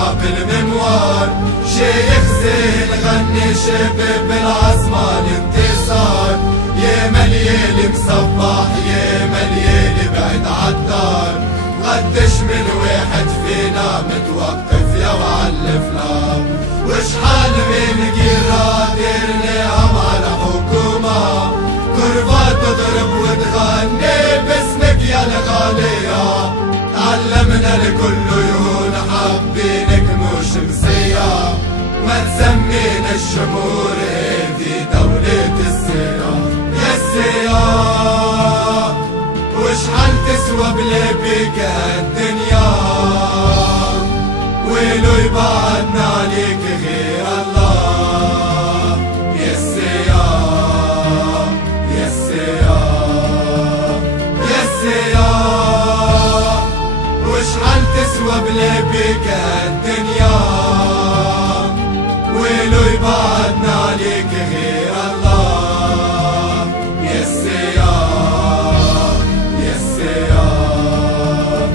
طلع بالمنوار، شيخ زين غني شباب بالعصمان انتصار، يا مليل مصبح يا مليل بعد عالدار، قديش من واحد فينا متوقف يا وعالفلار، وشحال من جيرة ديرناهم على حكومة، كربات تضرب وتغني باسمك يا الغالية، تعلمنا الكل عيون حابينك مو شمسية، ما تسمينا الشمور هذي دولة السياح يا السياح، وشحال تسوى بلا بك الدنيا، ويلو يبعدنا عليك غير الله يا السياح يا السياح يا السياح، وشحال تسوى بلا بك الدنيا، ويلو يبعدنا عليك غير الله يا السياح يا السياح،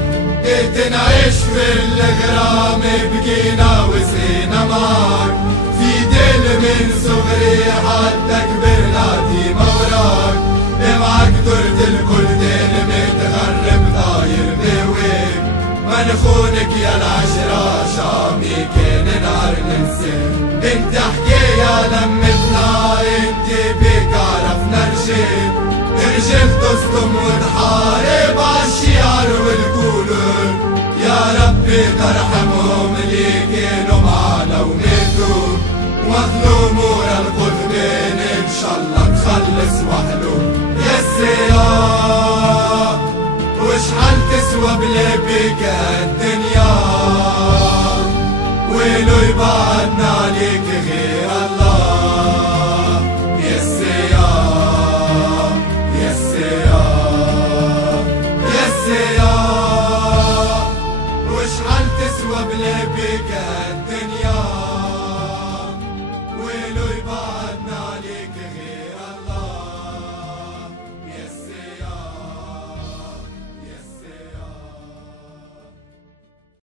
نعيش في الغرام بقينا وزينا معاك، في دل من صغري حتى كبرنا ديما وراك، معاك درت البلدان متغرب طاير بهواك، ما نخونك يا العشرة شامي كان نهار ننساك، انت حكاية لمتنا انت بيك عرفنا رجال تصدم وتحارب عالشعر والكولر، يا ربي ترحمهم اللي كانوا معانا وماتوا، ومظلومون القطبين ان شاء الله تخلص وحلو يا السياح، وشحال تسوى بلا بك الدنيا، ويلو يبعدنا عليك غير